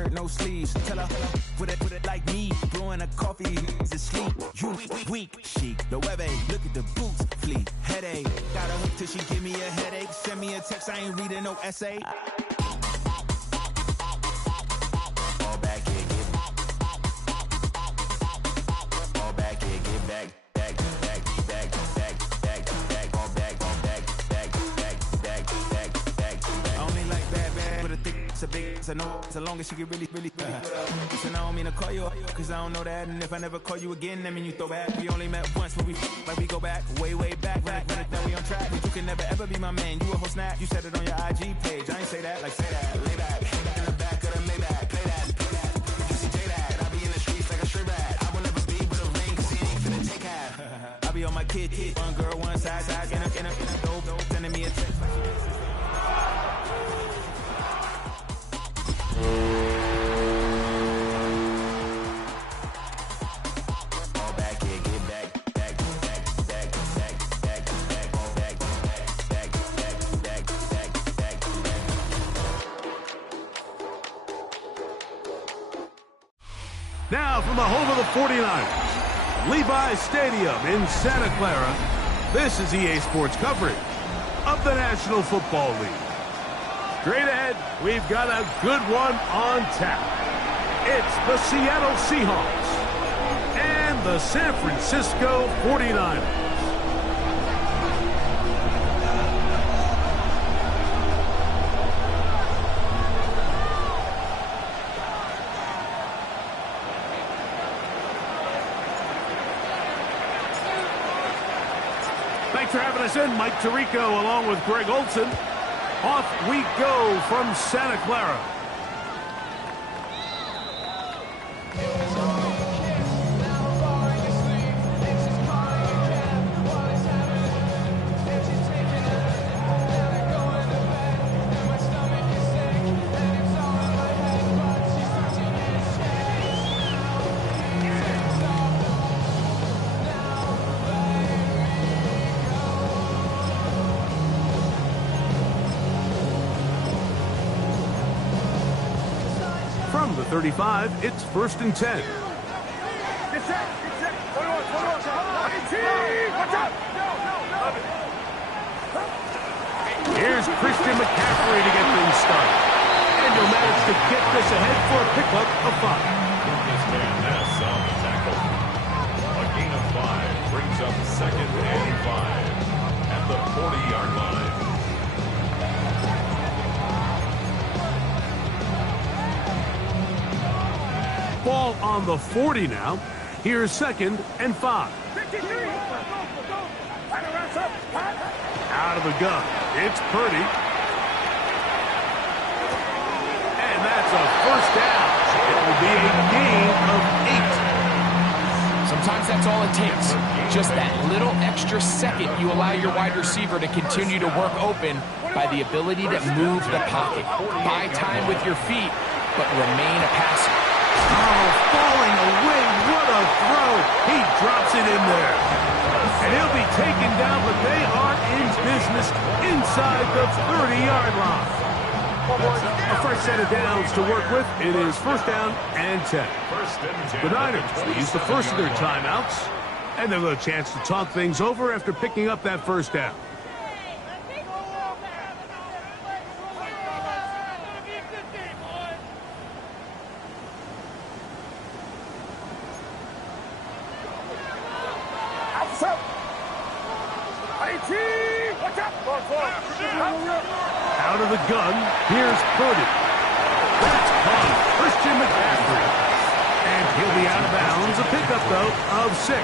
shirt, no sleeves. Tell her, put it like me. Brewing a coffee, is asleep. You weak, chic. The web look at the boots, fleet. Headache, got a hook till she give me a headache. Send me a text, I ain't reading no essay. All back here, get all back here, get back. It's a big, it's a no, as long as she get really. Listen, I don't mean to call you, cause I don't know that. And if I never call you again, that mean you throw back. We only met once, but we like we go back, way back. When now we on track, but you can never ever be my man. You a whole snap, you said it on your IG page. I ain't say that, like say that. Lay back, in the back of the Maybach, play that. You see J that, I be in the streets like a straight rat. I will never be with a ring, cause he ain't finna take half. I be on my kid, one girl, one side, in a dope, sending me a text. Now from the home of the 49ers, Levi's Stadium in Santa Clara, this is EA Sports coverage of the National Football League. Straight ahead, we've got a good one on tap. It's the Seattle Seahawks and the San Francisco 49ers. Thanks for having us in. Mike Tirico along with Greg Olson. Off we go from Santa Clara. From the 35, it's 1st and 10. Get set, get set. 21. Watch out. Here's Christian McCaffrey to get things started. And he'll manage to get this ahead for a pickup of 5. This man has on the tackle. A gain of 5 brings up 2nd and 5 at the 40-yard line. Ball on the 40 now. Here's 2nd and 5. 53. Out of the gun. It's Purdy. And that's a 1st down. It will be a gain of 8. Sometimes that's all it takes. Just that little extra second you allow your wide receiver to continue to work open by the ability to move the pocket. Buy time with your feet, but remain a passer. Oh, falling away. What a throw. He drops it in there. And he'll be taken down, but they are in business inside the 30-yard line. A fresh set of downs to work with. It is 1st down and 10. The Niners will use the first of their timeouts, and they'll have a chance to talk things over after picking up that 1st down. Out of the gun, here's Purdy. That's caught. Christian McCaffrey. And he'll be out of bounds. A pickup, though, of 6.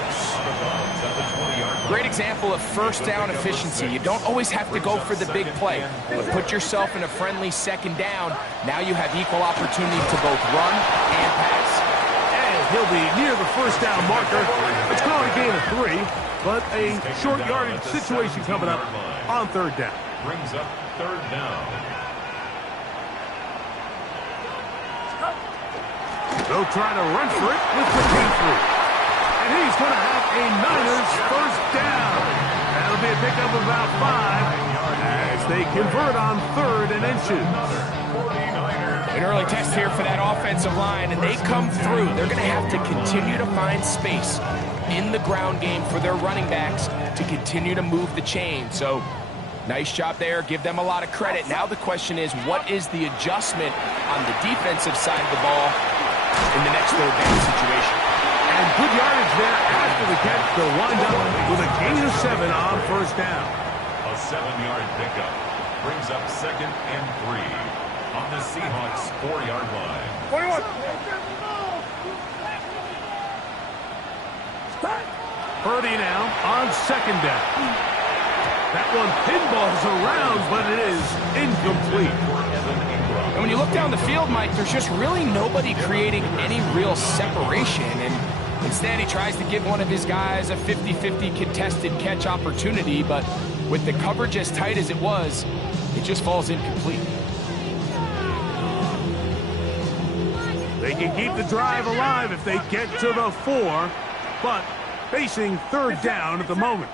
Great example of 1st down efficiency. You don't always have to go for the big play, but put yourself in a friendly 2nd down. Now you have equal opportunity to both run and pass. And he'll be near the 1st down marker. It's called a gain of 3, but a short yardage situation coming up on 3rd down. Brings up 3rd down. They'll try to run for it with McCaffrey. And he's going to have a Niners 1st down. That'll be a pickup of about 5 as they convert on 3rd and inches. 49ers An early test here for that offensive line, and they come through. They're going to have to continue to find space in the ground game for their running backs to continue to move the chain. So, nice job there. Give them a lot of credit. Now the question is, what is the adjustment on the defensive side of the ball in the next third down situation? And good yardage there after the catch. They'll wind up with a gain of 7 on first down. A 7-yard pickup brings up 2nd and 3 on the Seahawks 4-yard line. 21. Purdy now on 2nd down. That one pinballs around, but it is incomplete. And when you look down the field, Mike, there's just really nobody creating any real separation. And instead, he tries to give one of his guys a 50-50 contested catch opportunity, but with the coverage as tight as it was, it just falls incomplete. They can keep the drive alive if they get to the 4, but facing third down at the moment.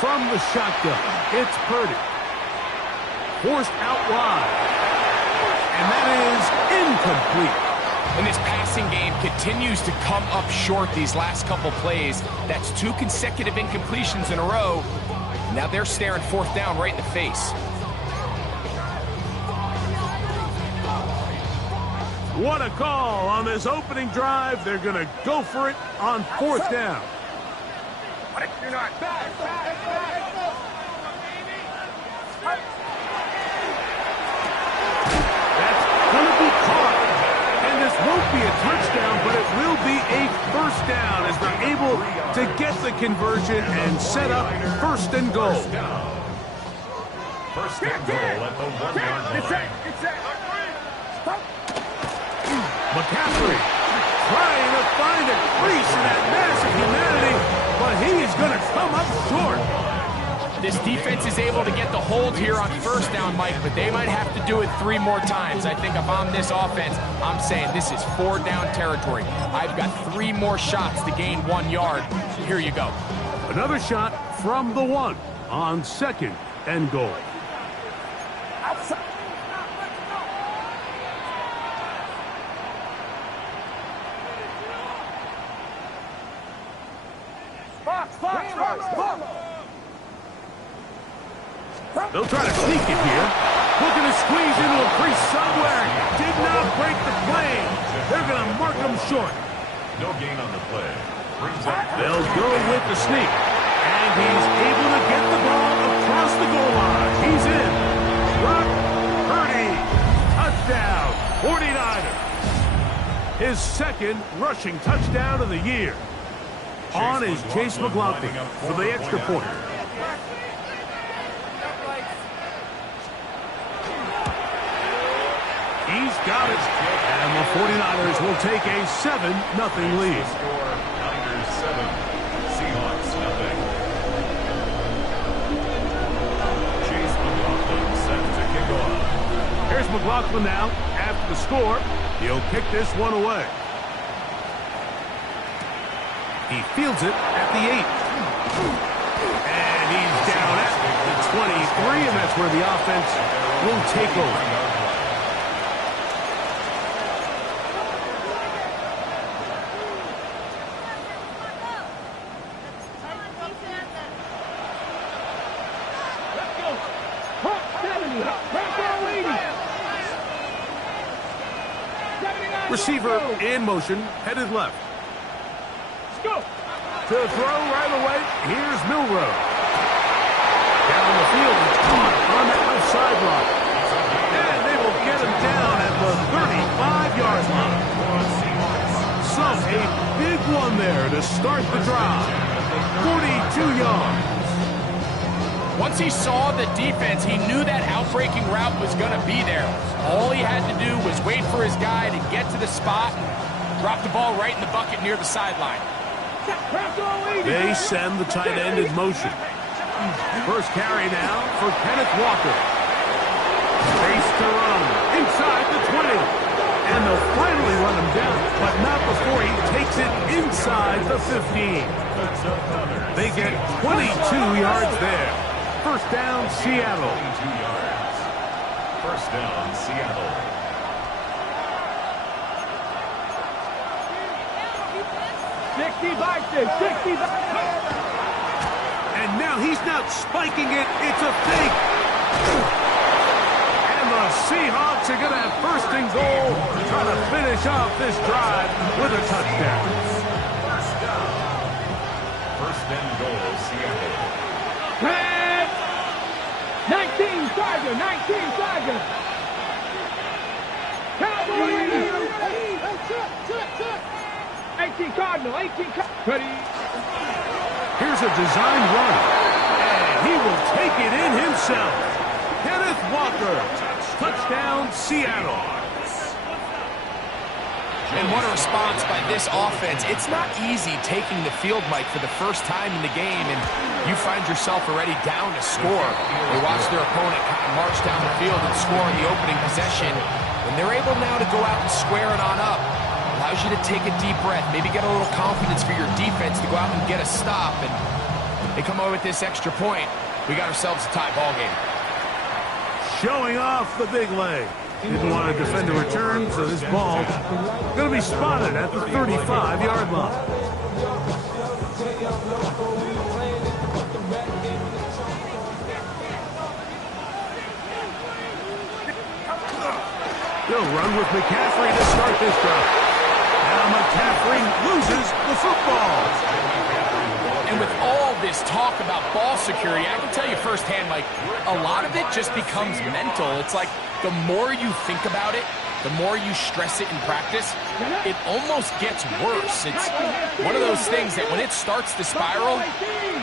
From the shotgun, it's Purdy. Forced out wide. And that is incomplete. And this passing game continues to come up short these last couple plays. That's 2 consecutive incompletions in a row. Now they're staring fourth down right in the face. What a call on this opening drive. They're going to go for it on fourth down. You're not. That's going to be caught. And this won't be a touchdown, but it will be a first down as they're able to get the conversion and set up first and goal. First and goal at the 1-yard line. McCaffrey trying to find a crease in that mass of humanity, but he's going to come up short. This defense is able to get the hold here on first down, Mike, but they might have to do it 3 more times. I think if I'm this offense, I'm saying this is 4 down territory. I've got 3 more shots to gain 1 yard. Here you go. Another shot from the 1 on 2nd and goal. They'll try to sneak it here. Looking to squeeze into a crease somewhere. Did not break the plane. They're going to mark him short. No gain on the play. Brings up They'll go with the sneak. And he's able to get the ball across the goal line. He's in. Brock Purdy. Touchdown. 49ers. His 2nd rushing touchdown of the year. On is Chase McLaughlin for the extra point. He's got it. And the 49ers will take a 7-0 lead. Score, Niners 7, Seahawks 0. Chase McLaughlin set to kick off. Here's McLaughlin now. After the score, he'll kick this one away. He fields it at the 8. And he's down at the 23, and that's where the offense will take over. Receiver in motion, headed left. To throw right away, here's Milroe. Down the field, it's caught on that left sideline. And they will get him down at the 35-yard line. So a big one there to start the drive. 42 yards. Once he saw the defense, he knew that outbreaking route was going to be there. All he had to do was wait for his guy to get to the spot, drop the ball right in the bucket near the sideline. They send the tight end in motion. First carry now for Kenneth Walker. Space to run inside the 20. And they'll finally run him down, but not before he takes it inside the 15. They get 22 yards there. First down, Seattle. First down, Seattle. And now he's not spiking it, it's a fake. And the Seahawks are going to have first and goal, trying to finish off this drive with a touchdown. First and goal, Seattle. 19 Charger, 19 Charger. Cowboys. 18 Cardinal, 18 Cardinal. Here's a design run, and he will take it in himself. Kenneth Walker, touchdown Seattle. And what a response by this offense. It's not easy taking the field, Mike, for the first time in the game, and you find yourself already down to score. They watch their opponent kind of march down the field and score in the opening possession, and they're able now to go out and square it on up. Allows you to take a deep breath, maybe get a little confidence for your defense to go out and get a stop, and they come away with this extra point. We got ourselves a tie ball game. Showing off the big leg. Didn't want to defend a return, so this ball going to be spotted at the 35-yard line. They'll run with McCaffrey to start this drive. Now McCaffrey loses the football. And with all this talk about ball security, I can tell you firsthand, Mike, a lot of it just becomes mental. It's like the more you think about it, the more you stress it in practice, it almost gets worse. It's one of those things that when it starts to spiral,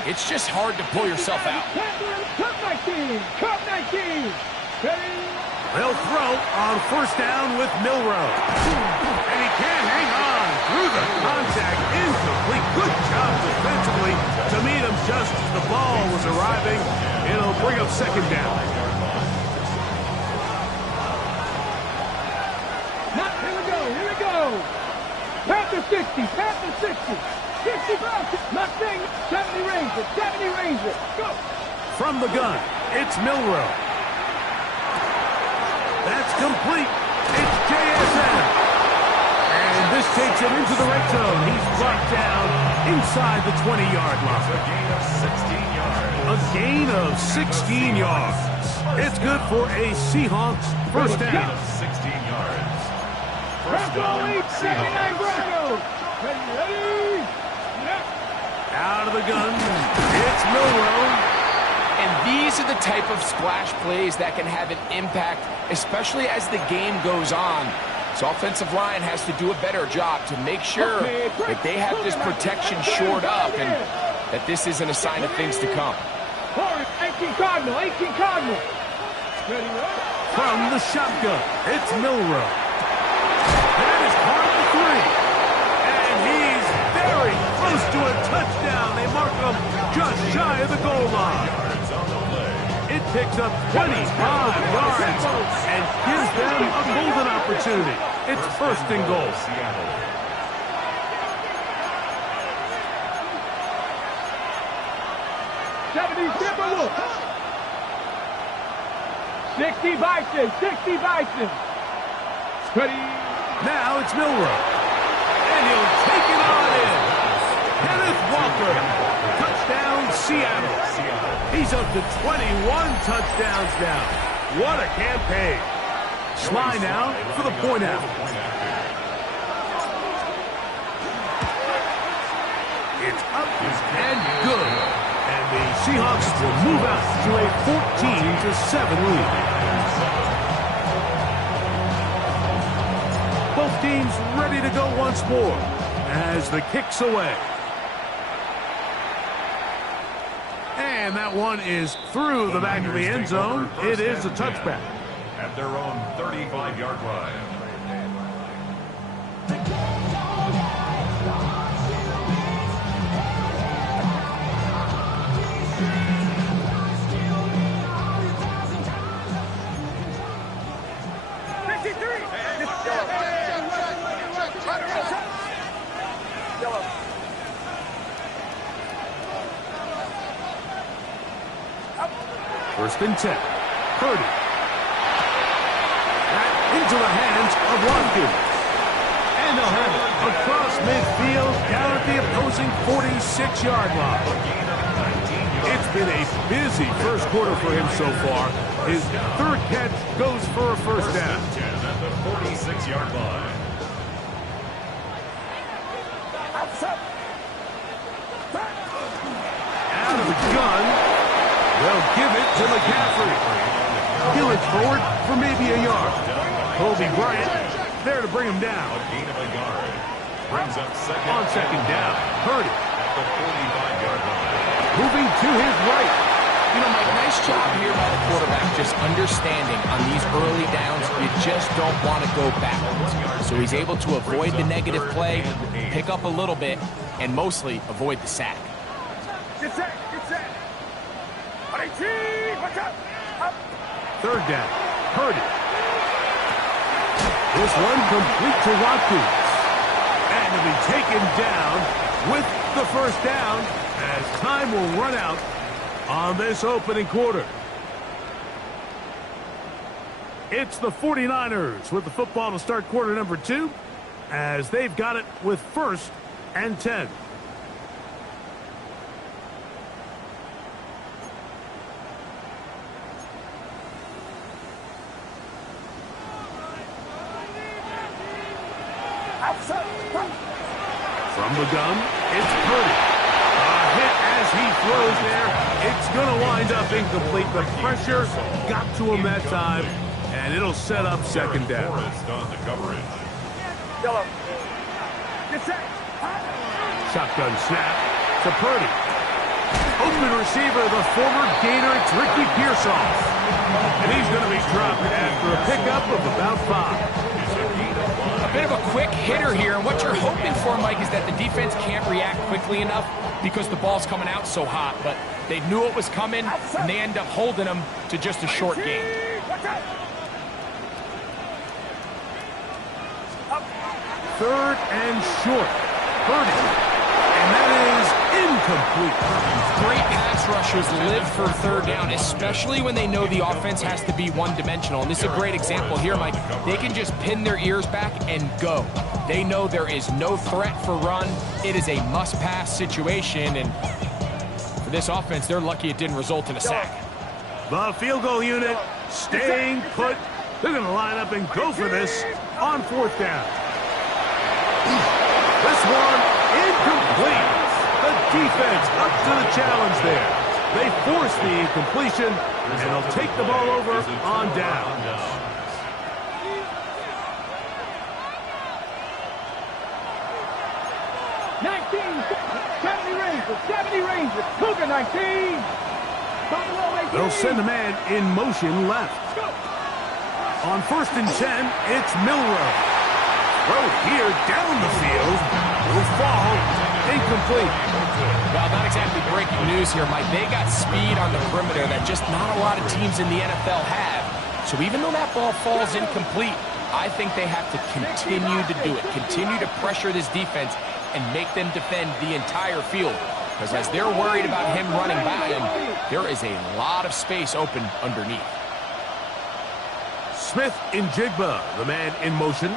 it's just hard to pull yourself out. They'll throw on first down with Milroe. And he can't hang on through the contact. Incomplete. Good job defensively to meet him just as the ball was arriving. It'll bring up second down. Here we go. Panther 60, Panther 60. 65, Mustang, 70 Ranger, 70 Ranger. Go. From the gun, it's Milroe. That's complete. It's JSN. And this takes him into the red zone. He's brought down inside the 20-yard line. A gain of 16 yards. A gain of 16 yards. It's good for a Seahawks first down. 16 yards. First down, Seahawks. Out of the gun, it's Milroe. And these are the type of splash plays that can have an impact, especially as the game goes on. So offensive line has to do a better job to make sure that they have this protection shored up and that this isn't a sign of things to come. 18 Cardinal, 18 Cardinal. From the shotgun, it's Milroe. That is part of the three. And he's very close to a touchdown. They mark him just shy of the goal line. It picks up 25 yards and gives them a golden opportunity. It's first and goal. 70 Timberwolves. 60 Bison, 60 Bison. Ready. Now it's Milroe. And he'll take it on in. Kenneth Walker. Touchdown, Seattle. He's up to 21 touchdowns now. What a campaign. Sly now for the point out. It's up and good. And the Seahawks will move out to a 14-7 lead. Both teams ready to go once more as the kick's away. And that one is through the back of the end zone. It is a touchback. At their own 35-yard line. First and 10. Purdy. into the hands of Watkins. And they'll have it across midfield down at the opposing 46-yard line. It's been a busy first quarter for him so far. His third catch goes for a first down. At the 46-yard line. Out of the gun, they'll give it to McCaffrey. He looks forward for maybe a yard. Kobe Bryant there to bring him down. A gain of a yard. Brings up second. On second down, Purdy. At the 45-yard line. Moving to his right. You know, Mike, nice job here by the quarterback, just understanding on these early downs, you just don't want to go backwards. So he's able to avoid the negative play, pick up a little bit, and mostly avoid the sack. Get set, get set. Watch out. Up. Third down, Purdy. This one complete to Watkins. And he'll be taken down with the first down as time will run out on this opening quarter. It's the 49ers with the football to start quarter number 2 as they've got it with 1st and 10. From the gun, it's Purdy. A hit as he throws there. It's going to wind up incomplete. The pressure got to him that time, and it'll set up second down. Forrest on the coverage. Yellow. Get set. Shotgun snap to Purdy. Open receiver, the former Gator, it's Ricky Pearsall. And he's going to be dropped after a pickup of about 5. A bit of a quick hitter here, and what you're hoping for, Mike, is that the defense can't react quickly enough because the ball's coming out so hot, but they knew it was coming, and they end up holding them to just a short gain. Third and short. Purdy. And that is incomplete. Great pass rushers live for third down, especially when they know the offense has to be one-dimensional. And this is a great example here, Mike. They can just pin their ears back and go. They know there is no threat for run. It is a must-pass situation, and for this offense, they're lucky it didn't result in a sack. The field goal unit staying put. They're going to line up and go for this on 4th down. This one incomplete. The defense up to the challenge there. They force the incompletion, and they'll take the ball over on down. 70 Rangers, Cougar 19. They'll send a man in motion left. On 1st and 10, it's Milroe. Throw here down the field. Will fall incomplete. Well, not exactly breaking news here, Mike. They got speed on the perimeter that just not a lot of teams in the NFL have. So even though that ball falls incomplete, I think they have to continue to do it. Continue to pressure this defense and make them defend the entire field. Because as they're worried about him running by him, there is a lot of space open underneath. Smith in Jigba, the man in motion.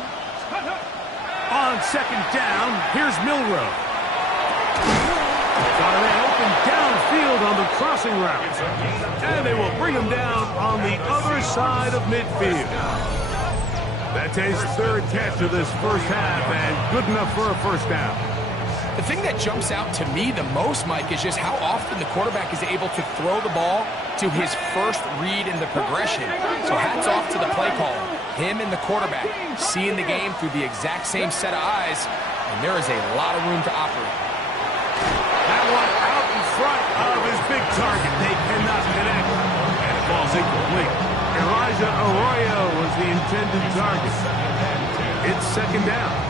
On 2nd down, here's Milroe. Got a man open downfield on the crossing route. And they will bring him down on the other side of midfield. That's his 3rd catch of this first half, and good enough for a first down. The thing that jumps out to me the most, Mike, is just how often the quarterback is able to throw the ball to his first read in the progression. So hats off to the play caller. Him and the quarterback seeing the game through the exact same set of eyes, and there is a lot of room to operate. That one out in front of his big target. They cannot connect, and it falls incomplete. Elijah Arroyo was the intended target. It's 2nd down.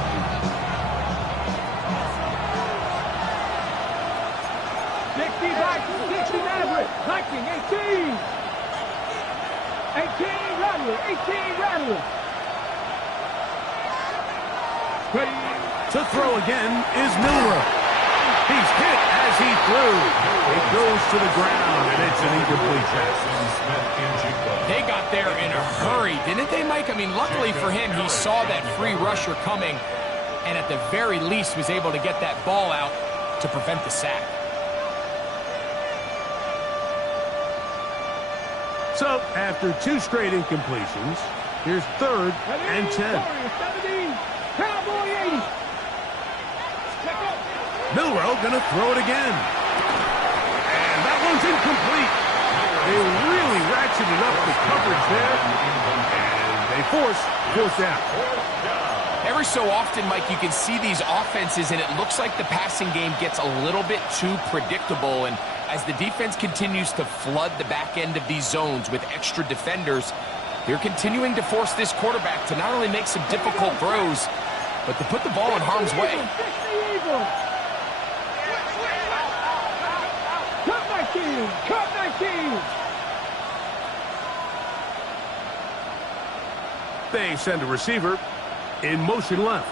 Viking, 18. 18 Rattler, 18 Rattler. To throw again is Milroe. He's hit as he threw. It goes to the ground, and it's an incomplete pass. They got there in a hurry, didn't they, Mike? I mean, luckily for him, he saw that free rusher coming, and at the very least was able to get that ball out to prevent the sack. So, after 2 straight incompletions, here's 3rd and 10. Cowboy 80. Milroe gonna throw it again. And that one's incomplete. They really ratcheted up the coverage there. And they force 4th down. Every so often, Mike, you can see these offenses, and it looks like the passing game gets a little bit too predictable. And as the defense continues to flood the back end of these zones with extra defenders, they're continuing to force this quarterback to not only make some difficult throws, but to put the ball in harm's way. Cut 19! They send a receiver in motion left.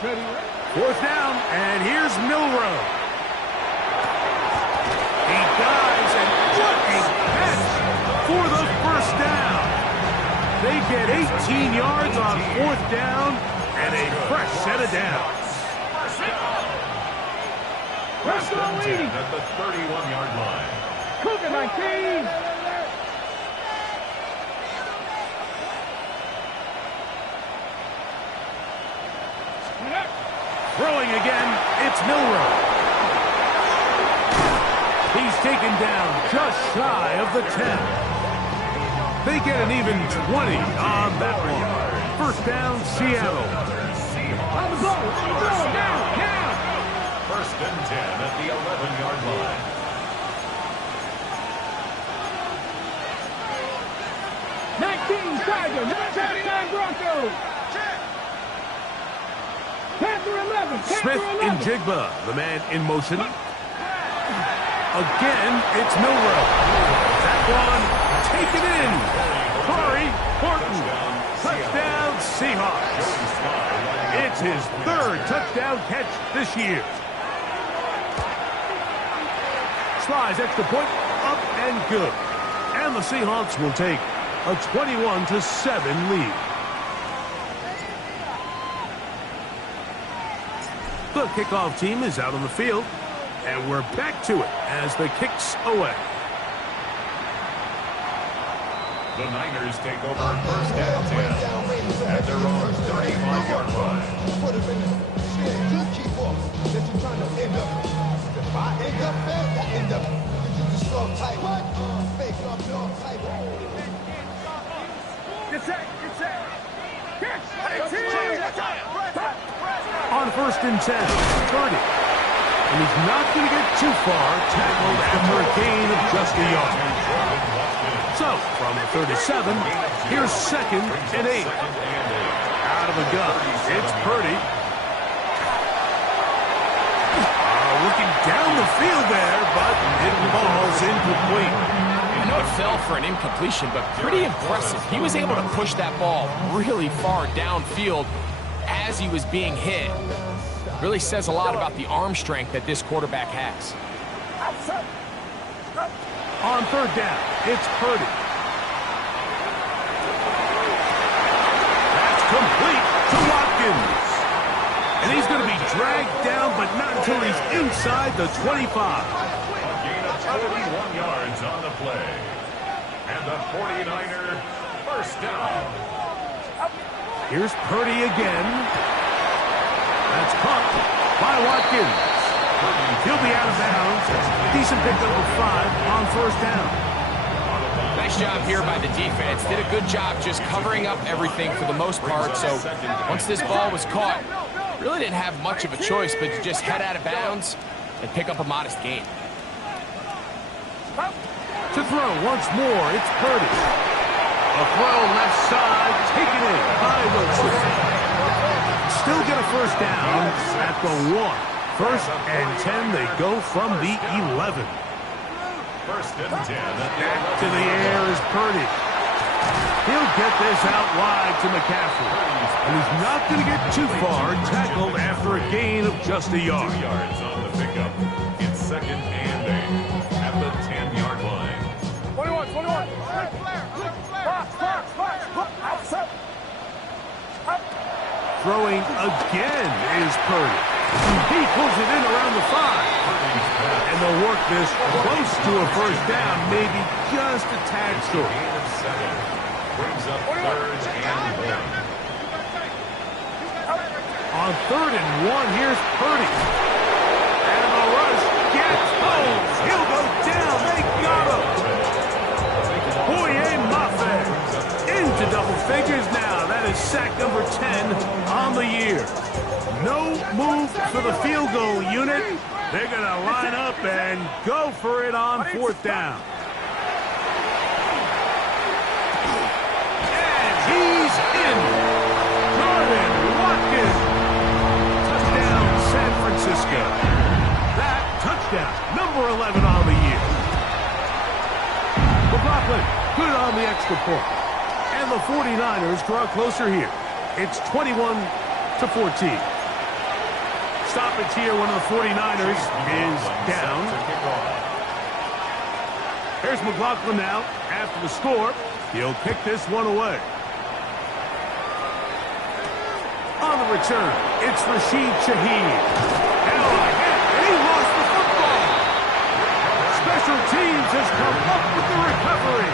4th down, and here's Milroe. He dives, and what a catch for the 1st down. They get 18 yards on 4th down, and a fresh set of downs. Let's go, 80. At the 31-yard line. Cougar 19. Throwing again, it's Milroe. He's taken down just shy of the 10. They get an even 20 on that one. 1st down, Seattle. On the ball, down. 1st and 10 at the 11-yard line. Tiger, 39 Broncos. Panther 11. Smith in Jigba, the man in motion. Again, it's Milroe. That one taken in. Corey Horton. Touchdown, Seahawks. It's his 3rd touchdown catch this year. Slides extra point, up and good. And the Seahawks will take a 21-7 lead. The kickoff team is out on the field, and we're back to it as the kick's away. The Niners take over 1st and 10 at their own 35-yard line. Put him in the shit. You keep up that you're trying to end up. If I end up there, that end up. You just slow tight. What? Fake up, dog tight. Get set. Catch. On 1st and 10, 30. And he's not going to get too far, tackled after a gain of just a yard. So, from the 37, here's 2nd and 8. Out of the gun, it's Purdy. Looking down the field there, but it falls incomplete. I know it fell for an incompletion, but pretty impressive. He was able to push that ball really far downfield as he was being hit. Really says a lot about the arm strength that this quarterback has. On 3rd down, it's Purdy. That's complete to Watkins. And he's going to be dragged down, but not until he's inside the 25. Gain of 41 yards on the play. And the 49er 1st down. Here's Purdy again. That's caught by Watkins. He'll be out of bounds. Decent pickup of 5 on 1st down. Nice job here by the defense. Did a good job just covering up everything for the most part. So once this ball was caught, really didn't have much of a choice but to just head out of bounds and pick up a modest gain. To throw once more, it's Purdy. A throw left side, taken in by Wilson. Still get a 1st down at the 1. 1st and 10, they go from the 11. 1st and 10. Back to the air is Purdy. He'll get this out wide to McCaffrey. And he's not going to get too far, tackled after a gain of just a yard. 2 yards on the pickup. It's 2nd and 8 at the 10-yard line. 21. Throwing again is Purdy. He pulls it in around the 5. And they'll work this close to a first down, maybe just a tad short. Gain of 7. Brings up 3rd and 1. On 3rd and 1, here's Purdy. And the rush gets home. He'll go down. They got him. Boye Mafe into double figures now. That is sack number 10 on the year. No move for the field goal unit. They're going to line up and go for it on 4th down. And he's in. Jordan Watkins. Touchdown, San Francisco. That touchdown, number 11 on the year. McLaughlin, good on the extra point. And the 49ers draw closer here. It's 21-14. Stoppage here, one of the 49ers is down. Here's McLaughlin now after the score. He'll kick this one away. On the return, it's Rashid Shaheed. And a hit, and he lost the football. Special teams has come up with the recovery.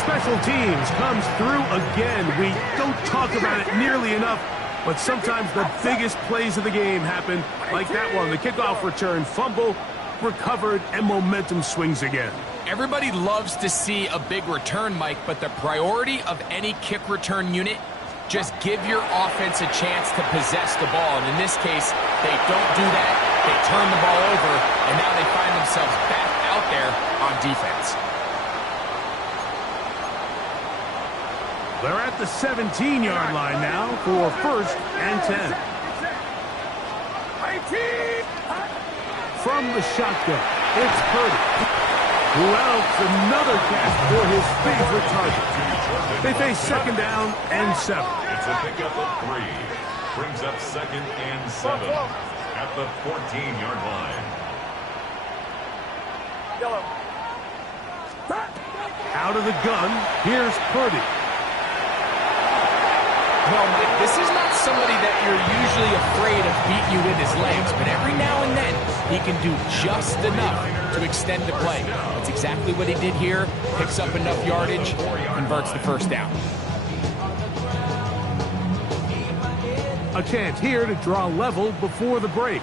Special teams comes through again. We don't talk about it nearly enough, but sometimes the biggest plays of the game happen like that one. The kickoff return, fumble, recovered, and momentum swings again. Everybody loves to see a big return, Mike, but the priority of any kick return unit, just give your offense a chance to possess the ball. And in this case, they don't do that. They turn the ball over, and now they find themselves back out there on defense. They're at the 17-yard line now for 1st and 10. From the shotgun, it's Purdy. Who else? Another catch for his favorite target. They face 2nd down and 7. It's a pickup of 3. Brings up 2nd and 7 at the 14-yard line. Out of the gun, here's Purdy. Well, Mike, this is not somebody that you're usually afraid of beating you with his legs, but every now and then he can do just enough to extend the play. That's exactly what he did here. Picks up enough yardage, converts the first down. A chance here to draw level before the break.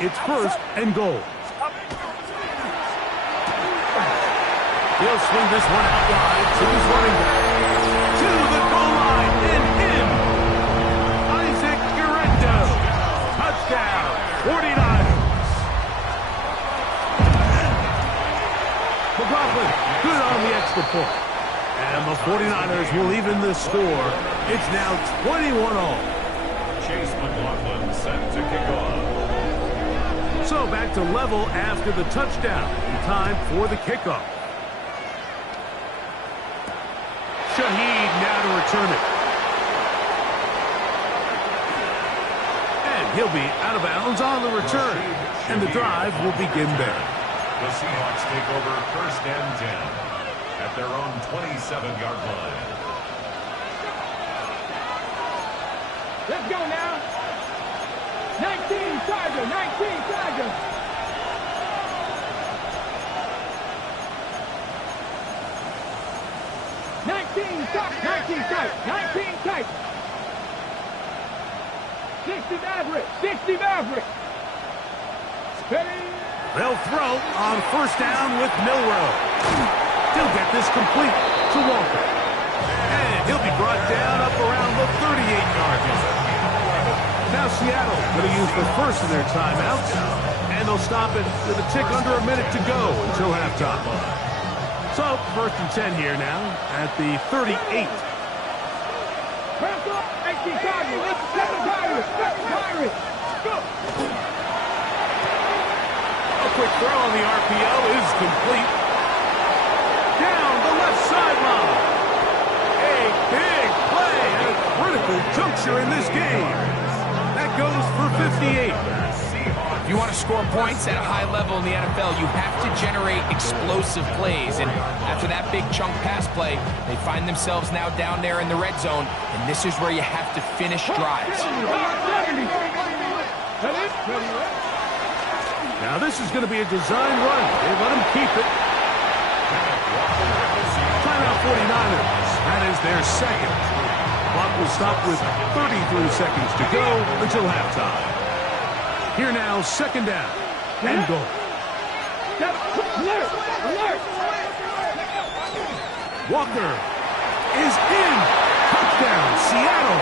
It's 1st and goal. He'll swing this one out wide to his running back. To the goal line and in. Isaac Guerrero. Touchdown. 49ers. McLaughlin, good on the extra point. And the 49ers will even the score. It's now 21-all. Chase McLaughlin set to kick off. So back to level after the touchdown. Time for the kickoff. Shaheed now to return it. And he'll be out of bounds on the return. And the drive will begin there. The Seahawks take over 1st and 10 at their own 27-yard line. Let's go now. 19 Tiger, 19 Tiger. Tight. 60 Maverick. Steady. They'll throw on 1st down with Milroe. He'll get this complete to Walker. And he'll be brought down up around the 38-yard line. Now Seattle going to use the first of their timeouts. And they'll stop it with a tick under a minute to go until halftime. So 1st and 10 here now at the 38. Press up. 18 Tigers. 7 Pirates. Go. A quick throw on the RPO is complete. Down the left sideline. juncture in this game. That goes for 58. If you want to score points at a high level in the NFL, you have to generate explosive plays. And after that big chunk pass play, they find themselves now down there in the red zone. And this is where you have to finish drives. Now this is going to be a design run. They let him keep it. Timeout 49ers. That is their second. Clock will stop with 33 seconds to go until halftime. Here now, second down and goal. Walker is in. Touchdown, Seattle.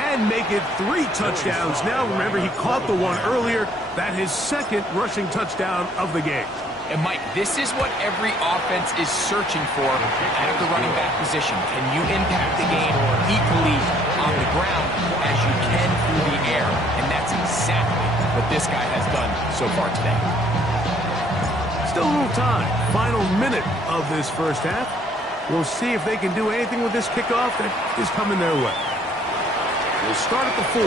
And make it 3 touchdowns. Now, remember, he caught the one earlier. That his second rushing touchdown of the game. And, Mike, this is what every offense is searching for out of the running back position. Can you impact the game equally on the ground as you can through the air? And that's exactly what this guy has done so far today. Still a little time. Final minute of this first half. We'll see if they can do anything with this kickoff that is coming their way. We'll start at the 4.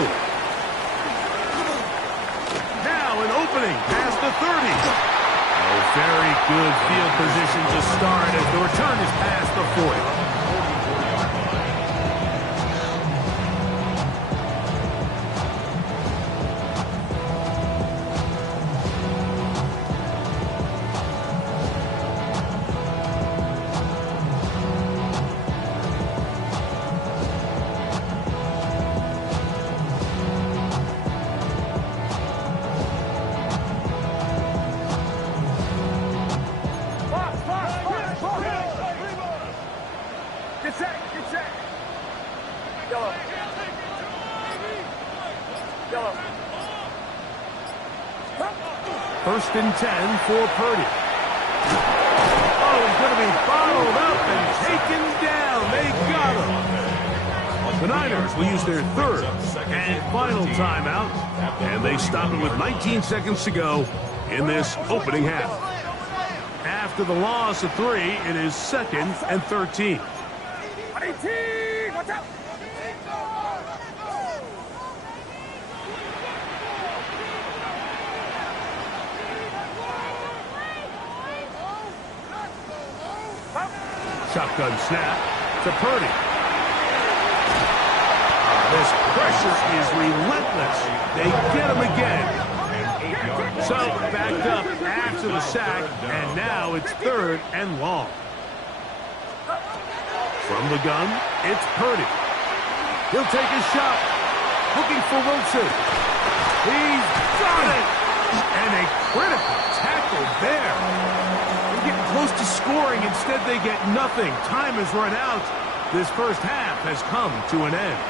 Now an opening past the 30. Very good field position to start as the return is past the 40. First and 10 for Purdy. Oh, he's going to be followed up and taken down. They got him. The Niners will use their third and final timeout, and they stop it with 19 seconds to go in this opening half. After the loss of 3, it is 2nd and 13. 18! Watch out! Shotgun snap to Purdy. This pressure is relentless. They get him again. So backed up after the sack, and now it's 3rd and long. From the gun, it's Purdy. He'll take a shot. Looking for Wilson. He's got it. And a critical tackle there. Getting close to scoring. Instead, they get nothing. Time has run out. This first half has come to an end.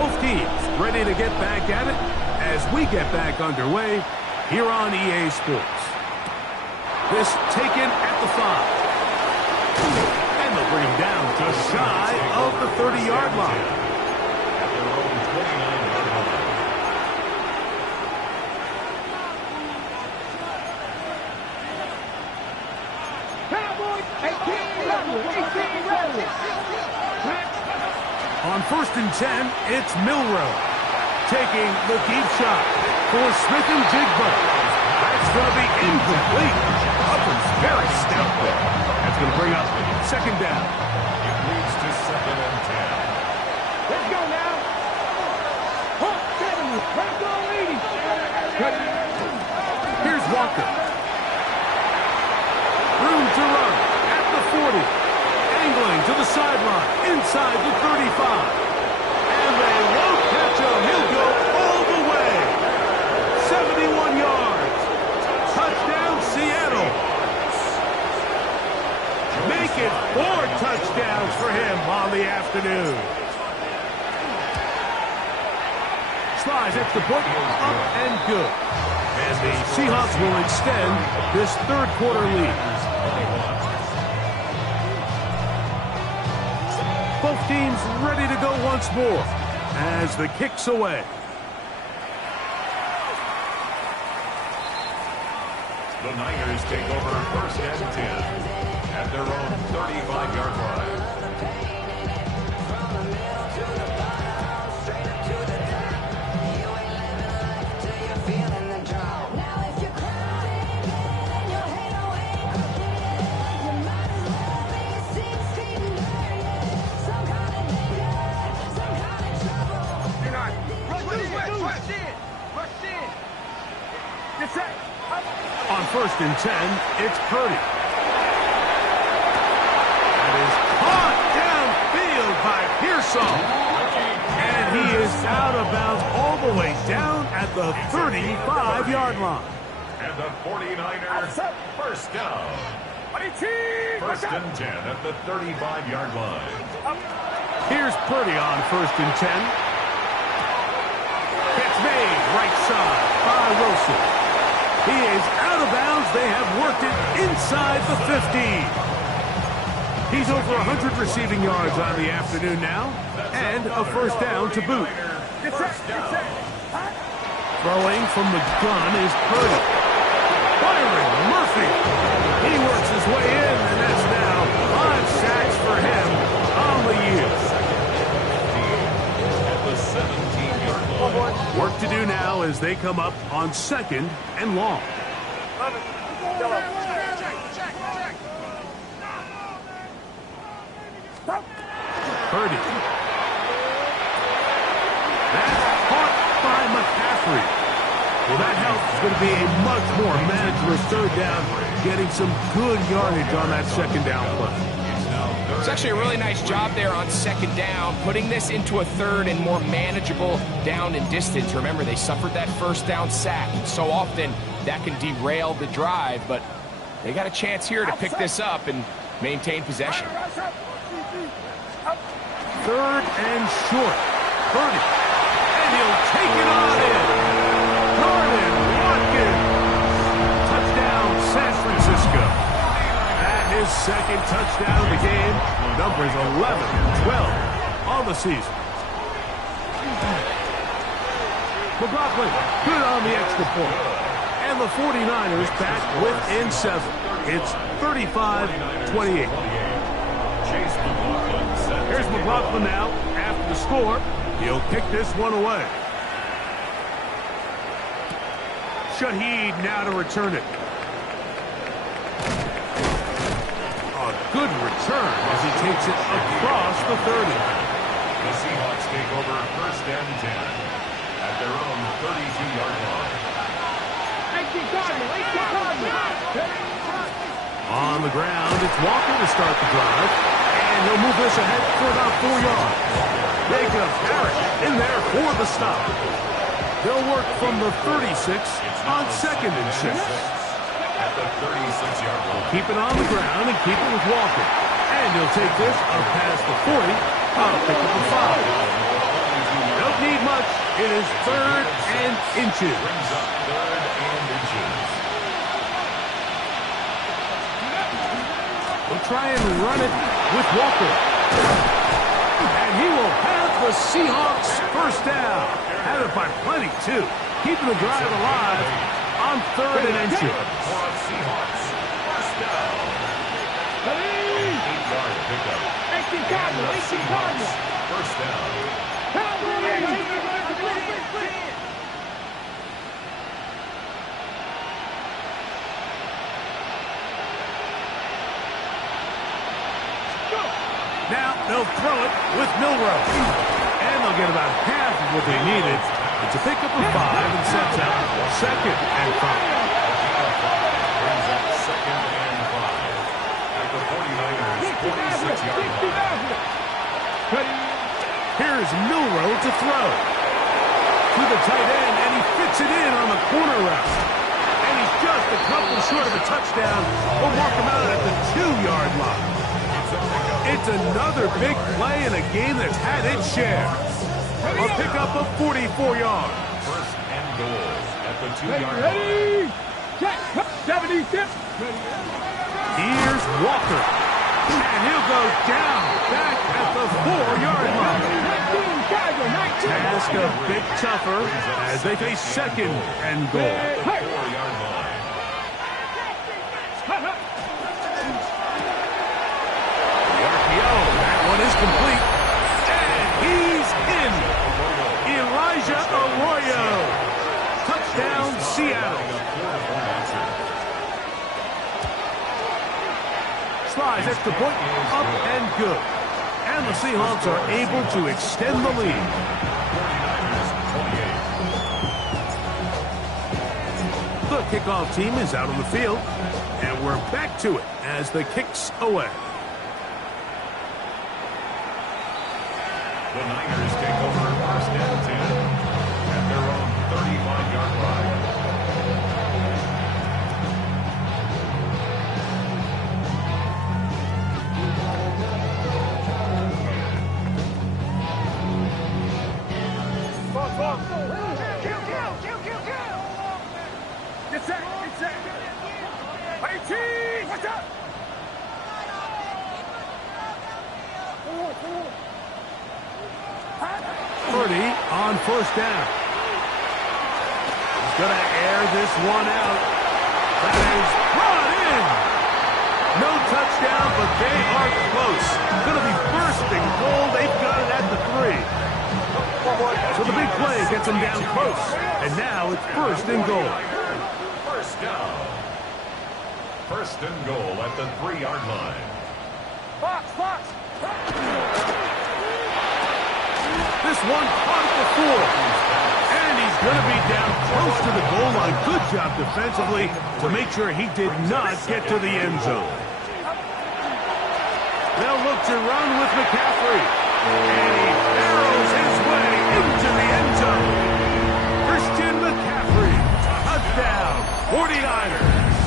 Both teams ready to get back at it as we get back underway here on EA Sports. This taken at the 5. And they'll bring him down just shy of the 30-yard line. On 1st and 10, it's Milroe taking the deep shot for Smith-Njigba. That's going to be incomplete. Hubbard's very stout there. That's going to bring up 2nd down. It leads to 2nd and 10. Let's go now. Hawk 70. Let's go 80. Here's Walker. Room to run at the 40. Angling to the sideline, inside the 35. And they won't catch him. He'll go all the way. 71 yards. Touchdown, Seattle. Make it 4 touchdowns for him on the afternoon. Slides extra point, up and good. And the Seahawks will extend this 3rd quarter lead. Both teams ready to go once more as the kick's away. The Niners take over 1st and 10 at their own 35-yard line. On 1st and 10, it's Purdy. That is caught downfield by Pearsall. And he is out of bounds all the way down at the 35-yard line. And the 49ers, 1st down. 1st and 10 at the 35-yard line. Here's Purdy on 1st and 10. Catch made right side by Wilson. He is out of bounds. They have worked it inside the 15. He's over 100 receiving yards on the afternoon now, and a 1st down to boot. Throwing from the gun is Purdy. Byron Murphy. He works his way in, and that's now 5 sacks for him on the year. At the 17-yard line. Work to do now as they come up on 2nd and long. Purdy. That's caught by McCaffrey. Well, that helps. It's going to be a much more manageable 3rd down, getting some good yardage on that 2nd down play. It's actually a really nice job there on 2nd down, putting this into a 3rd and more manageable down and distance. Remember, they suffered that 1st down sack, and so often that can derail the drive, but they got a chance here to pick this up and maintain possession. 3rd and short. Purdy. And he'll take it on in. Jordan Watkins. Touchdown, San Francisco. At his 2nd touchdown of the game. Numbers 11 and 12 on the season. McLaughlin, good on the extra point. And the 49ers back within 7. It's 35-28. Chase McLaughlin. Here's McLaughlin now. After the score, he'll kick this one away. Shaheed now to return it. A good return as he takes it across the 30. The Seahawks take over 1st and 10 at their own 32-yard line. On the ground, it's Walker to start the drive. And he'll move this ahead for about 4 yards. Jacob Harris in there for the stop. They'll work from the 36 on 2nd and 6. At the 36-yard line. Keep it on the ground and keep it with Walker. And he'll take this up past the 40. I'll pick up the 5. Don't need much. It is 3rd and inches. Brings up 3rd and inches. We'll try and run it with Walker. And he will have the Seahawks 1st down. Had it by plenty, too. Keeping the drive alive on 3rd and inches. For the Seahawks, 1st down. 8-yard pickup. And the Seahawks, 1st down. Now they'll throw it with Milroe. And they'll get about half of what they needed. It's a pickup of 5 and sets out 2nd and 5. Brings up 2nd and 5 at the 49ers 46-yard line. Here's Milroe to throw. To the tight end, and he fits it in on the corner route. And he's just a couple short of a touchdown. We'll mark him out at the 2-yard line. It's another big play in a game that's had its share. A pickup of 44 yards. 1st and goal at the 2-yard line. Check. 76. Here's Walker. And he'll go down back at the 4-yard line. 19, Tiger, 19. Task a bit tougher as they face 2nd and goal. 4-yard line. Tries extra point, up and good. And the Seahawks are able to extend the lead. 49ers 28. The kickoff team is out on the field, and we're back to it as the kick's away. The Niners take over first and 10 at their own 35-yard line. Get set, get set. 18, watch out. Purdy on first down. He's going to air this one out. That is brought in. No touchdown, but they are close. Going to be first and goal. They've got it at the 3. So the big play gets them down close. And now it's first and goal. First down. First and goal at the 3-yard line. Fox, Fox. This one caught at the 4. And he's going to be down close to the goal line. Good job defensively to make sure he did not get to the end zone. They'll look to run with McCaffrey. And he barrels his way into the end zone. Christian McCaffrey. Touchdown. 49ers.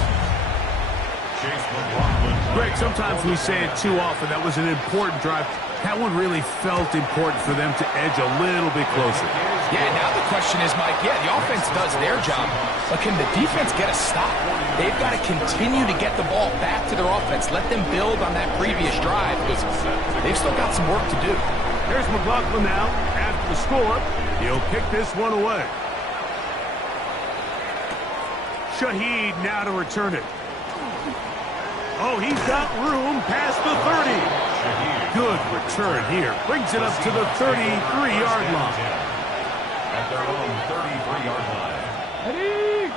Chase McLaughlin. Greg, sometimes we say it too often. That was an important drive. That one really felt important for them to edge a little bit closer. Yeah, now the question is, Mike, the offense does their job, but can the defense get a stop? They've got to continue to get the ball back to their offense. Let them build on that previous drive because they've still got some work to do. Here's McLaughlin now. After the score, he'll kick this one away. Shaheed now to return it. Oh, he's got room past the 30. Good return here. Brings it up to the 33-yard line. At their own 33-yard line. Ready?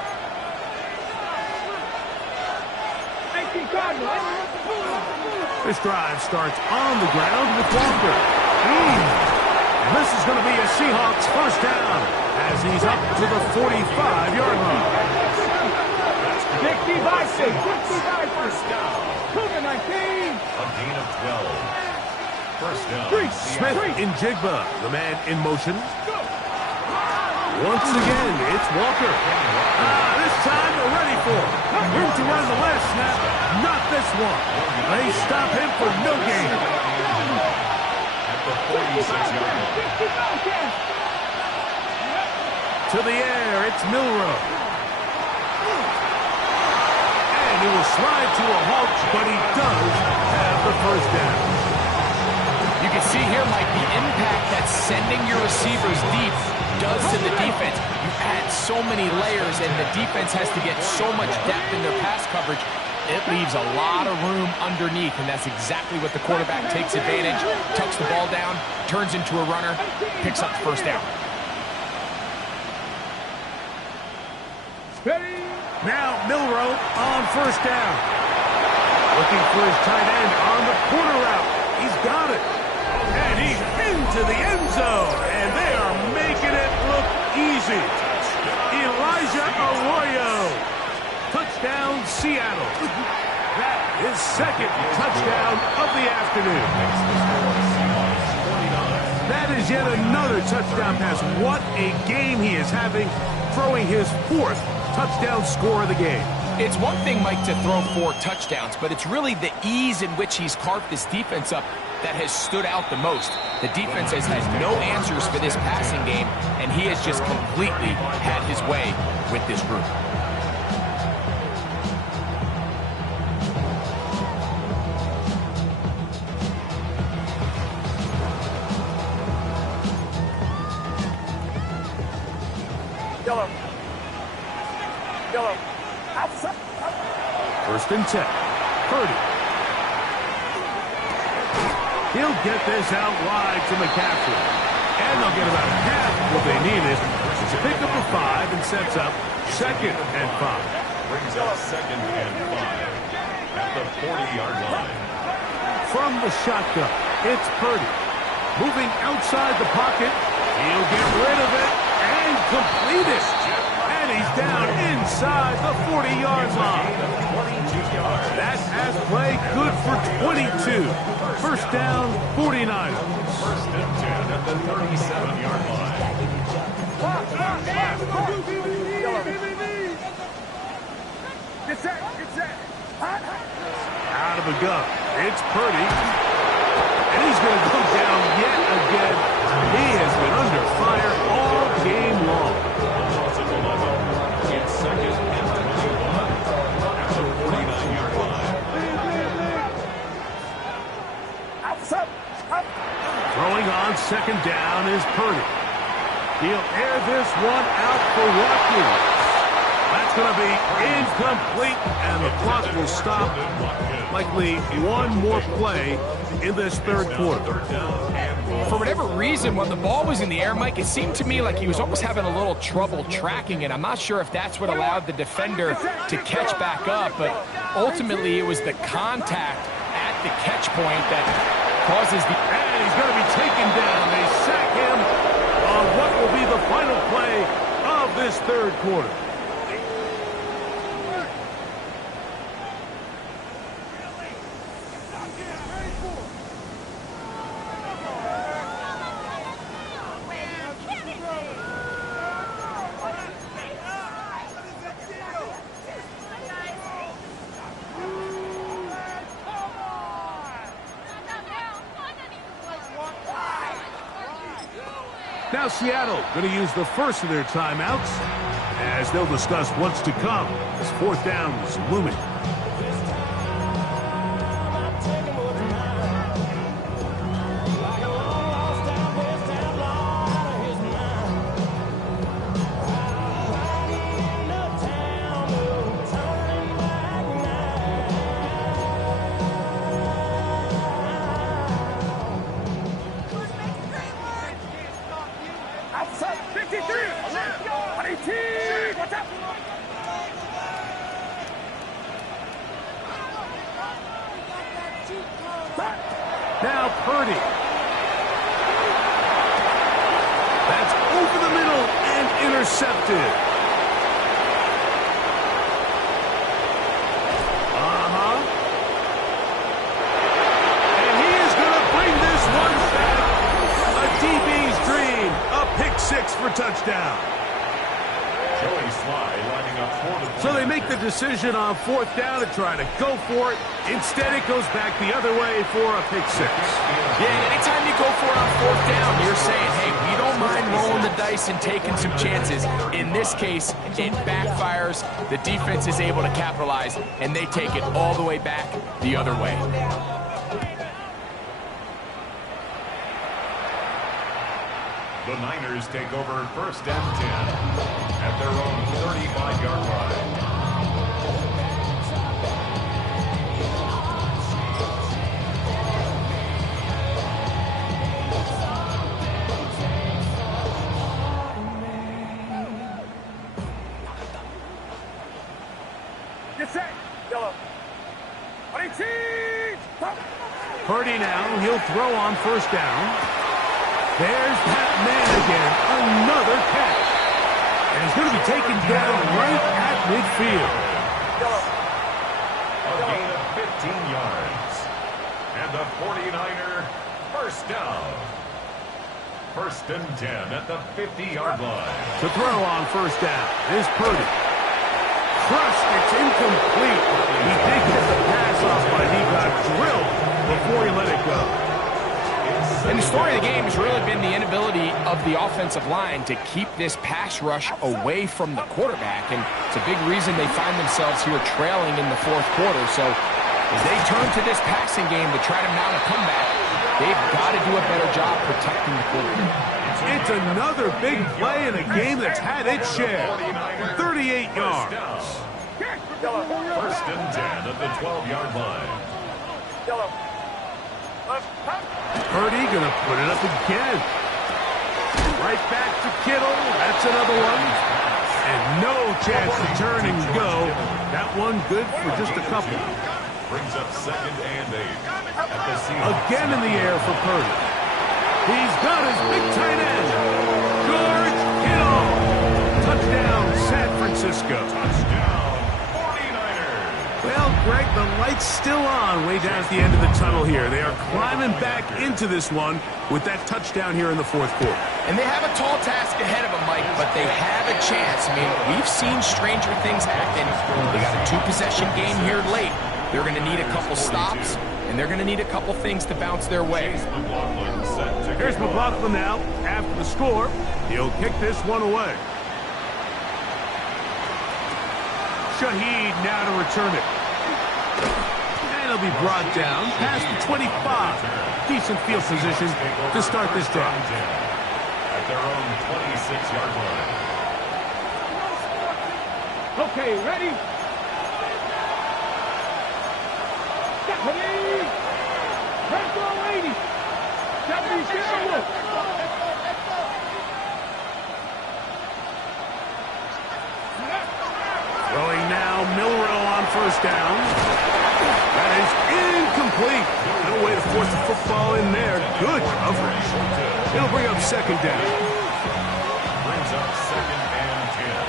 18 Cardinals. This drive starts on the ground with Walker. This is going to be a Seahawks first down as he's up to the 45-yard line. 60 by 6. 60 by 6. First down. Cougar 19. A gain of 12. First down. Smith in Jigba, the man in motion. Once again, it's Walker. This time they're ready for him. Room to run the last snap. Not this one. They stop him for no gain. At the 46-yard line. To the air, it's Milroe. And he will slide to a halt, but he does have the first down. You can see here, Mike, the impact that sending your receivers deep does to the defense. You add so many layers, and the defense has to get so much depth in their pass coverage. It leaves a lot of room underneath, and that's exactly what the quarterback takes advantage, tucks the ball down, turns into a runner, picks up the first down. Now Milroe on first down. Looking for his tight end on the corner route. He's got it. And he's into the end zone. And they are making it look easy. Elijah Arroyo. Touchdown, Seattle. That is second touchdown of the afternoon. That is yet another touchdown pass. What a game he is having, throwing his fourth touchdown score of the game. It's one thing, Mike, to throw 4 touchdowns, but it's really the ease in which he's carved this defense up that has stood out the most. The defense has had no answers for this passing game, and he has just completely had his way with this group. Yellow. First and 10. Purdy. He'll get this out wide to McCaffrey. And they'll get about half what they needed. It's a pickup of 5 and sets up second and 5. Brings up second and 5 at the 40-yard line. from the shotgun. It's Purdy. Moving outside the pocket. He'll get rid of it and complete it. And he's down inside the 40-yard line. That has play good for 22. First down, 49ers. First and 10 at the 37-yard line. Get set, get set. Out of the gun. It's Purdy. And he's going to go down yet again. He has been under fire all game long. Loss of 11. It's second and 21 at the 49-yard line. Throwing on second down is Purdy. He'll air this one out for Watkins. That's going to be incomplete, and the clock will stop. Likely one more play in this third quarter. For whatever reason, when the ball was in the air, Mike, it seemed to me like he was almost having a little trouble tracking it. I'm not sure if that's what allowed the defender to catch back up, but ultimately it was the contact at the catch point that causes the... And he's going to be taken down. They sack him on what will be the final play of this third quarter. Now Seattle going to use the first of their timeouts as they'll discuss what's to come as fourth down is looming. Now Purdy. That's over the middle and intercepted. And he is going to bring this one back. A DB's dream. A pick six for touchdown. Joey Sly lining up for the... So they make the decision on fourth down to try to go for it. Instead, it goes back the other way for a pick six. Yeah, and anytime you go for it on fourth down, you're saying, hey, we don't mind rolling the dice and taking some chances. In this case, it backfires. The defense is able to capitalize, and they take it all the way back the other way. The Niners take over first and 10 at their own 35-yard line. Get set. Yellow. Purdy now, he'll throw on first down. There's Pat Man again, another catch. And he's going to be taken down right at midfield. A gain of 15 yards. And the 49er first down. First and 10 at the 50-yard line. To throw on first down is Purdy. Crushed, it's incomplete. He did get the pass off, but he got drilled before he let it go. And the story of the game has really been the inability of the offensive line to keep this pass rush away from the quarterback. And it's a big reason they find themselves here trailing in the fourth quarter. So as they turn to this passing game to try to mount a comeback, they've got to do a better job protecting the quarterback. It's another big play in a game that's had its share. 38 yards. First and 10 at the 12-yard line. Purdy gonna put it up again. Right back to Kittle. That's another one. And no chance to turn and go. That one good for just a couple. Brings up 2nd and 8 at the Seahawks. Again in the air for Purdy. He's got his big tight end. George Kittle. Touchdown, San Francisco. Touchdown, 49ers. Well, Greg, the light's still on way down at the end of the tunnel here. They are climbing back into this one with that touchdown here in the fourth quarter. And they have a tall task ahead of them, Mike, but they have a chance. I mean, we've seen stranger things happen. They got a 2-possession game here late. They're going to need a couple stops, and they're going to need a couple things to bounce their way. Here's McLaughlin now. After the score, he'll kick this one away. Shaheed now to return it. And he'll be brought down past the 25. Decent field position to start this drive. At their own 26-yard line. Okay, ready? Stephanie! Retro 80! Stephanie Sherwood! Throwing now, Milrow on first down. That is incomplete. No way to force the football in there. Good coverage. It'll bring up 2nd down. Brings up 2nd and 10.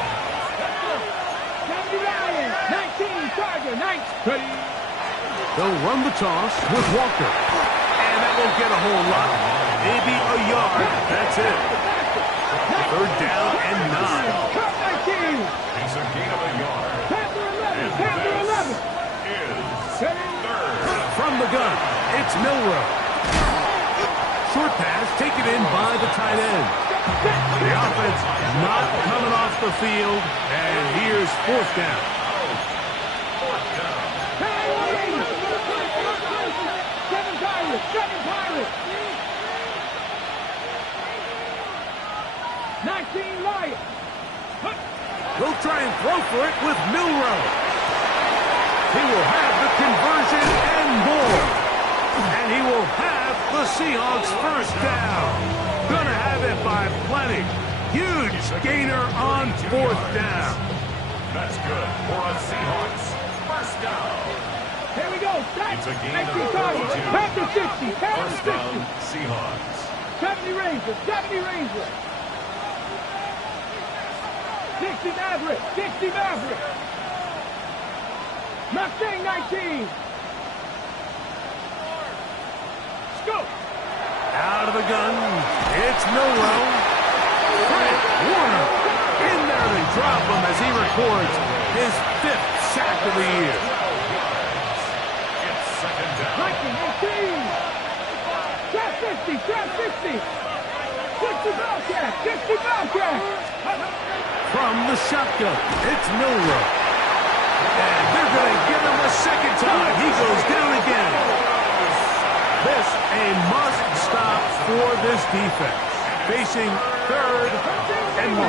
19, Charger, 19. They'll run the toss with Walker. And that won't get a whole lot. Maybe a yard. That's it. 3rd down and 9. Cut 19. It's a gain of a yard. Panther 11, Panther 11. Is 3rd. From the gun, it's Milrow. Short pass taken in by the tight end. The offense not coming off the field, and here's 4th down. 4th down. 7 Pirates. 19 Lions. He'll try and throw for it with Milrow. He will have the conversion and more. And he will have the Seahawks first down. Gonna have it by plenty. Huge gainer on 4th down. That's good for a Seahawks first down. Here we go. It's a gain of 19 Chargers. 32. Panther 60, Panther First 60. down, Seahawks. 70 Rangers, 70 Rangers. 60 Maverick, 60 Maverick. Mustang 19. Scoop. Out of the gun, it's Milrow. Fred Warner in there to drop him as he records his 5th sack of the year. It's 2nd down. 19, 18. Trap 50, trap 50. 60 Bobcat, 60 Bobcat. From the shotgun, it's Milrow. And they're going to give him a 2nd time. He goes down again. This a must-stop for this defense. Facing 3rd and 1.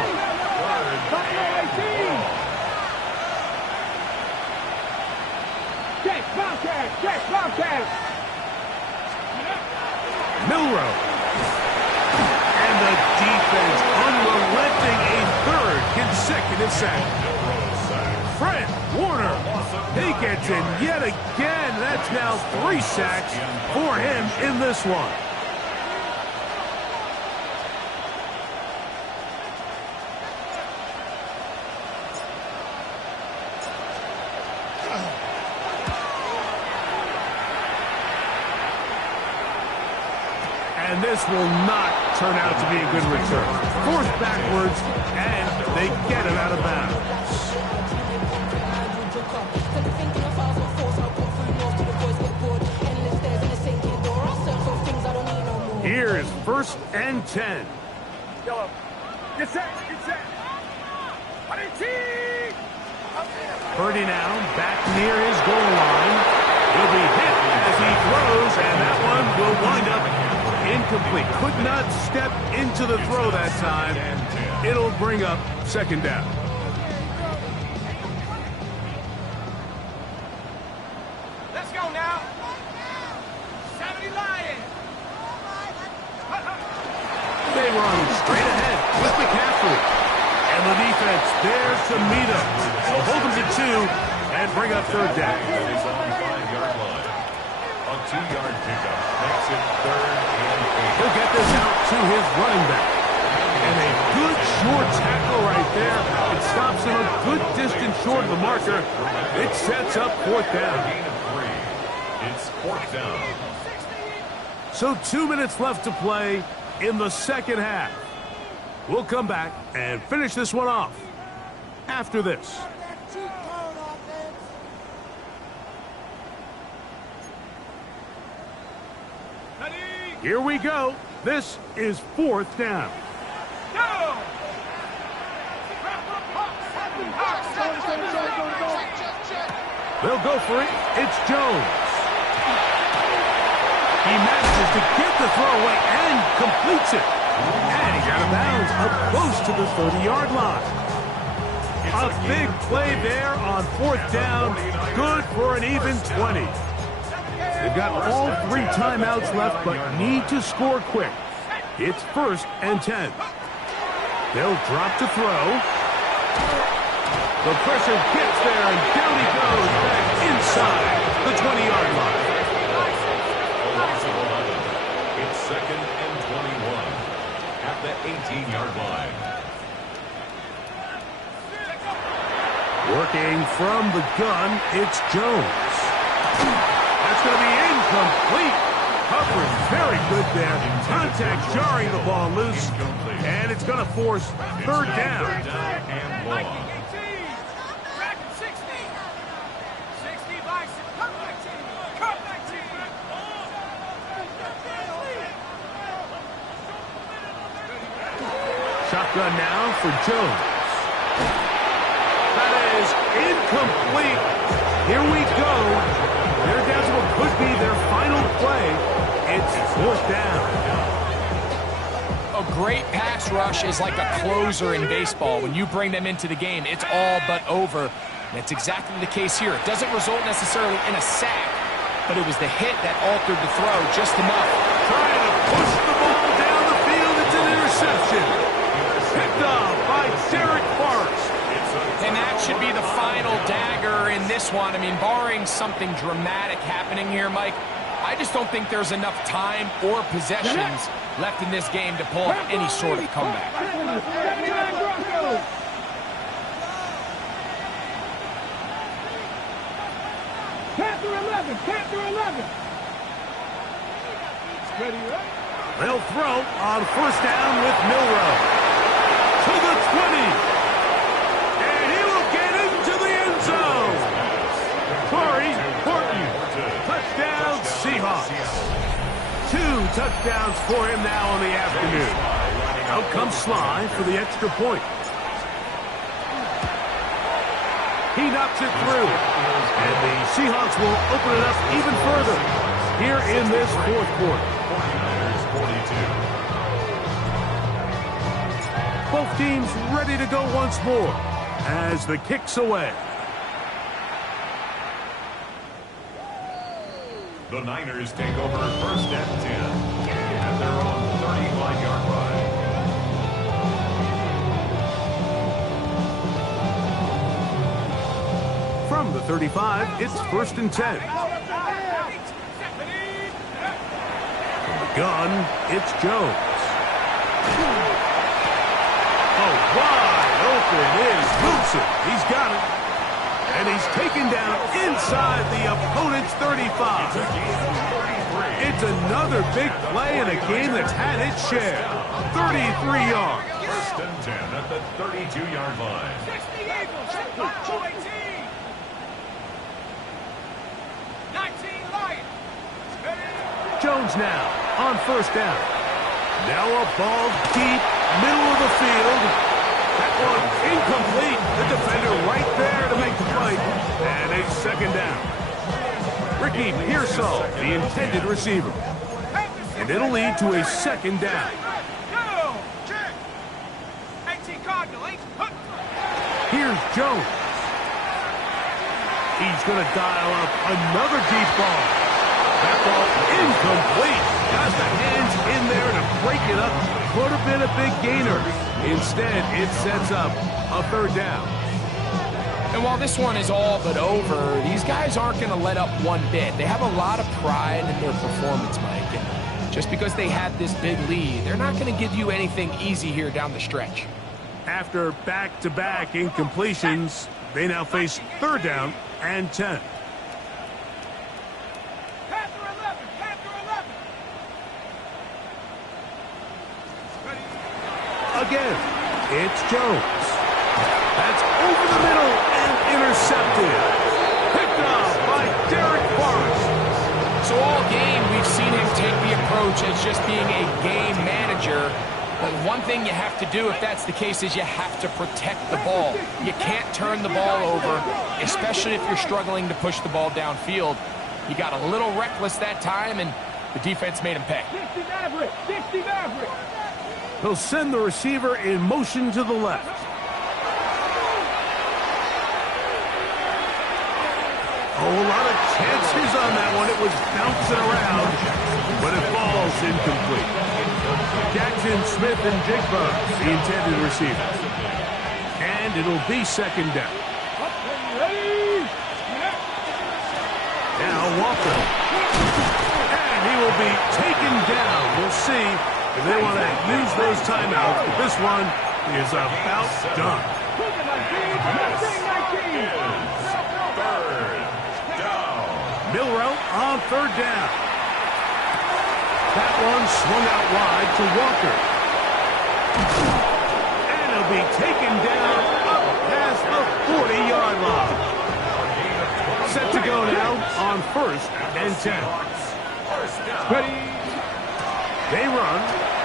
Check Bobcat, check Bobcat. Milrow. And the defense unrelenting, a 3rd consecutive sack. Fred Warner, he gets in yet again. That's now 3 sacks for him in this one. And this will not turn out to be a good return. Forced backwards, and they get it out of bounds. Here is 1st and 10. Yellow. Get set, get set. Purdy now back near his goal line. He'll be hit as he throws, and that one will wind up incomplete. Could not step into the throw that time. It'll bring up 2nd down. Let's go now. 70 Lions. They run straight ahead with McCaffrey. And the defense there to meet him. They'll hold them to 2 and bring up 3rd down. 5-yard line. A 2-yard pickup makes it 3rd and 8. He'll get this out to his running back. And a good short tackle right there. It stops him a good distance short of the marker. It sets up 4th down. Gain of 3. It's 4th down. So 2 minutes left to play in the second half. We'll come back and finish this one off after this. Here we go. This is 4th down. They'll go for it. It's Jones. He manages to get the throw away and completes it. And he's out of bounds up close to the 30-yard line. A big play there on 4th down. Good for an even 20. They've got all 3 timeouts left, but need to score quick. It's 1st and 10. They'll drop to throw. The pressure gets there, and down he goes back inside the 20-yard line. A loss of 11. It's 2nd and 21 at the 18-yard line. Working from the gun, it's Jones. That's going to be incomplete. Coverage very good there. Contact jarring the ball loose. And it's going to force 3rd down. And long. Shotgun now for Jones. That is incomplete. Here we go. They're down to what could be their final play. It's 4th down. A great pass rush is like a closer in baseball. When you bring them into the game, it's all but over. That's exactly the case here. It doesn't result necessarily in a sack, but it was the hit that altered the throw just enough. Trying to push the ball down the field. It's an interception. Picked up by Derek Forrest. And that should be the final dagger in this one. I mean, barring something dramatic happening here, Mike, I just don't think there's enough time or possessions left in this game to pull off any sort of comeback. Panther 11, Panther 11. Ready, right? They'll throw on 1st down with Milroe. To the 20. And he will get into the end zone. Corey Horton. Touchdown Seahawks. 2 touchdowns for him now in the afternoon. Out comes Sly for the extra point. He knocks it through. And the Seahawks will open it up even further here in this 4th quarter. 49ers 42. Both teams ready to go once more as the kick's away. The Niners take over 1st and 10 at their own 35-yard line. From the 35, it's 1st and 10. From the gun, it's Jones. Wide open is Wilson. He's got it. And he's taken down inside the opponent's 35. It's another big play in a game that's had its share. 33 yards. 1st and 10 at the 32-yard line. 60 Eagles, 18. 19 Lions. Jones now on 1st down. Now a ball deep, middle of the field. That one incomplete. The defender right there to make the play. And a 2nd down. Ricky Pearsall, the intended receiver. And it'll lead to a 2nd down. Here's Jones. He's going to dial up another deep ball. That ball incomplete. Got the hands in there to break it up. Could have been a big gainer. Instead, it sets up a 3rd down. And while this one is all but over, these guys aren't going to let up one bit. They have a lot of pride in their performance, Mike. And just because they had this big lead, they're not going to give you anything easy here down the stretch. After back-to-back incompletions, they now face 3rd down and 10. Panther 11, Panther 11. Again, it's Jones. That's over the middle and intercepted. Picked up by Derek Forrest. So all game, we've seen him take the approach as just being a game manager. But one thing you have to do if that's the case is you have to protect the ball. You can't turn the ball over, especially if you're struggling to push the ball downfield. He got a little reckless that time, and the defense made him pay. 60 Maverick, 60 Maverick. He'll send the receiver in motion to the left. A whole lot of chances on that one. It was bouncing around, but it falls incomplete. Jackson Smith and Jigba, the intended receiver. And it'll be 2nd down. Now Walker. And he will be taken down. We'll see if they want to use those timeouts. But this one is about done. Milroe on 3rd down. That one swung out wide to Walker. And he'll be taken down up past the 40-yard line. Set to go now on 1st and 10. Ready. They run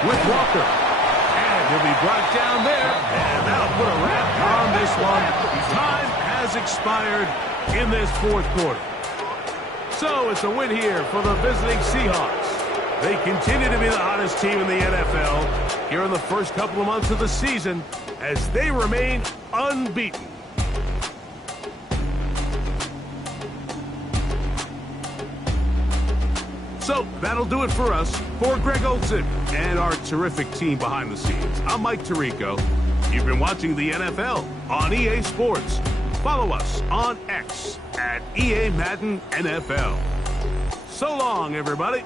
with Walker. And he'll be brought down there. And that'll put a wrap on this one. Time has expired in this 4th quarter. So it's a win here for the visiting Seahawks. They continue to be the hottest team in the NFL here in the first couple of months of the season as they remain unbeaten. So that'll do it for us. For Greg Olson and our terrific team behind the scenes, I'm Mike Tirico. You've been watching the NFL on EA Sports. Follow us on X at EA Madden NFL. So long, everybody.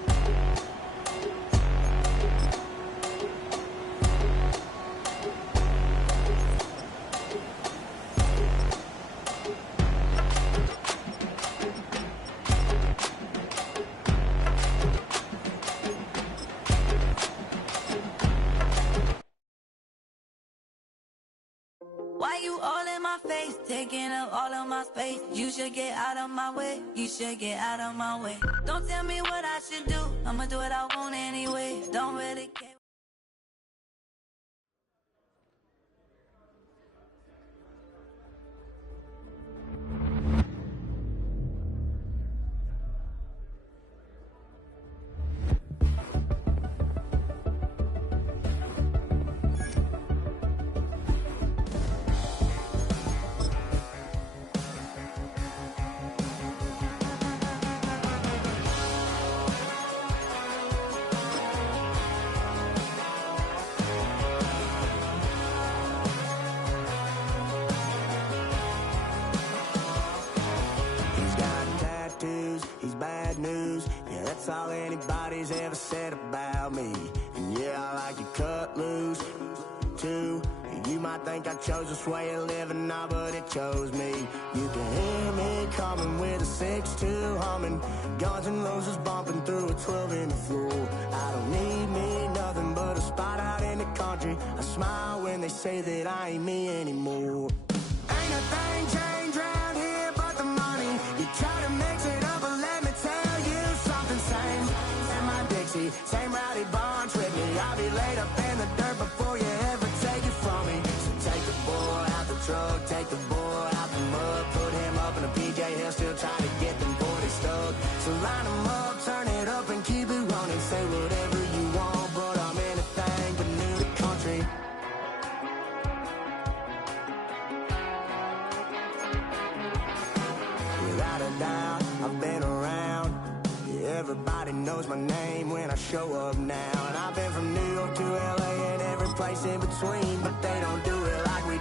Why you all in my face, taking up all of my space? You should get out of my way, you should get out of my way. Don't tell me what I should do, I'ma do what I want anyway. Don't really care. That's all anybody's ever said about me. And yeah, I like to cut loose, too. You might think I chose this way of living now, but it chose me. You can hear me coming with a 6-2 humming, Guns N' Roses bumping through a 12-inch floor. I don't need me nothing but a spot out in the country. I smile when they say that I ain't me anymore. Ain't a thing changed around here but the money. You try to mix it up, but let me tell you something. Same in my Dixie, same rowdy bonds with me. I'll be laid up in the dirt before you ever take it from me. So take the boy out the truck, take the boy out the mud, put him up in a PJ Hill, still trying to get them 40 stuck. So line them up, turn it up and keep it running. Say whatever you want, but I'm anything but new to country. Without a doubt, I've been around. Yeah, everybody knows my name when I show up now. And I've been from New York to LA and every place in between, but they don't do it like we